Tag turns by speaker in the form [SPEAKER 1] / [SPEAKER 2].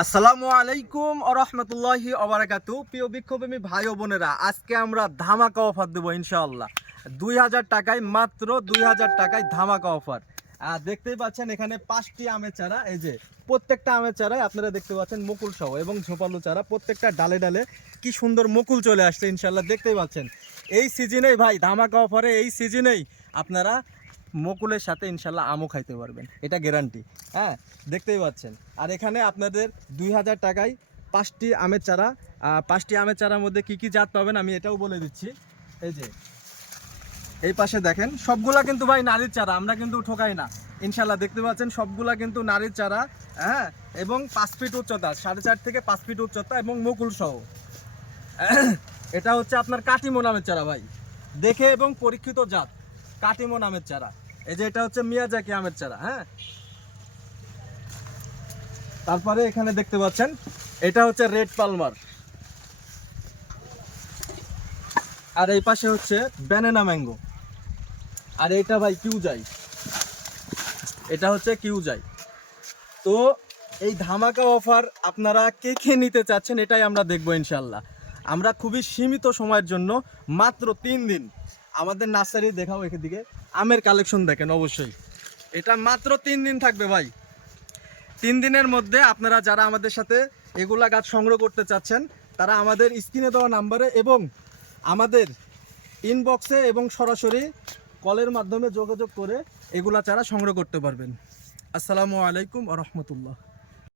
[SPEAKER 1] আসসালামু আলাইকুম আরহামতুল্লাহি অবরাকাতু প্রিয় বিক্ষোভী ভাই ও বোনেরা, আজকে আমরা ধামাকা অফার দেবো ইনশাআল্লাহ। দুই হাজার টাকায় মাত্র দুই হাজার টাকায় ধামাকা অফার। আর দেখতেই পাচ্ছেন এখানে পাঁচটি আমের চারা, এই যে প্রত্যেকটা আমের চারায় আপনারা দেখতে পাচ্ছেন মুকুল সহ এবং ঝোপালু চারা প্রত্যেকটা ডালে ডালে কি সুন্দর মুকুল চলে আসছে ইনশাল্লাহ দেখতেই পাচ্ছেন। এই সিজনেই ভাই ধামাকা অফারে এই সিজনেই আপনারা মুকুলের সাথে ইনশাল্লাহ আমও খাইতে পারবেন। এটা গ্যারান্টি হ্যাঁ দেখতেই পাচ্ছেন। আর এখানে আপনাদের দুই হাজার টাকায় পাঁচটি আমের চারা। পাঁচটি আমের চারার মধ্যে কি কি জাত পাবেন আমি এটাও বলে দিচ্ছি। এই যে, এই পাশে দেখেন, সবগুলা কিন্তু ভাই নারীর চারা, আমরা কিন্তু ঠকাই না। ইনশাল্লাহ দেখতে পাচ্ছেন, সবগুলা কিন্তু নারীর চারা হ্যাঁ এবং পাঁচ ফিট উচ্চতা, সাড়ে চার থেকে পাঁচ ফিট উচ্চতা এবং মুকুল সহ। এটা হচ্ছে আপনার কাটিমো নামের চারা ভাই। দেখে এবং পরীক্ষিত জাত। কাটিমো আমের চারা। এই যে এটা হচ্ছে মিয়াজাকি আমের চারা হ্যাঁ? তারপরে এখানে দেখতে পাচ্ছেন, এটা হচ্ছে রেড পালমার। আর এই পাশে হচ্ছে ব্যানানা ম্যাঙ্গো। আর এটা ভাই কিউ যাই এটা হচ্ছে কিউ যাই তো এই ধামাকা অফার আপনারা কে কে নিতে চাচ্ছেন এটাই আমরা দেখব ইনশাল্লাহ আমরা খুবই সীমিত সময়ের জন্য মাত্র তিন দিন আমাদের নার্সারি দেখাও এদিকে আমের কালেকশন দেখেন অবশ্যই। এটা মাত্র তিন দিন থাকবে ভাই। তিন দিনের মধ্যে আপনারা যারা আমাদের সাথে এগুলা গাছ সংগ্রহ করতে চাচ্ছেন, তারা আমাদের স্ক্রিনে দেওয়া নাম্বারে এবং আমাদের ইনবক্সে এবং সরাসরি কলের মাধ্যমে যোগাযোগ করে এগুলা চারা সংগ্রহ করতে পারবেন। আসসালামু আলাইকুম রহমতুল্লাহ।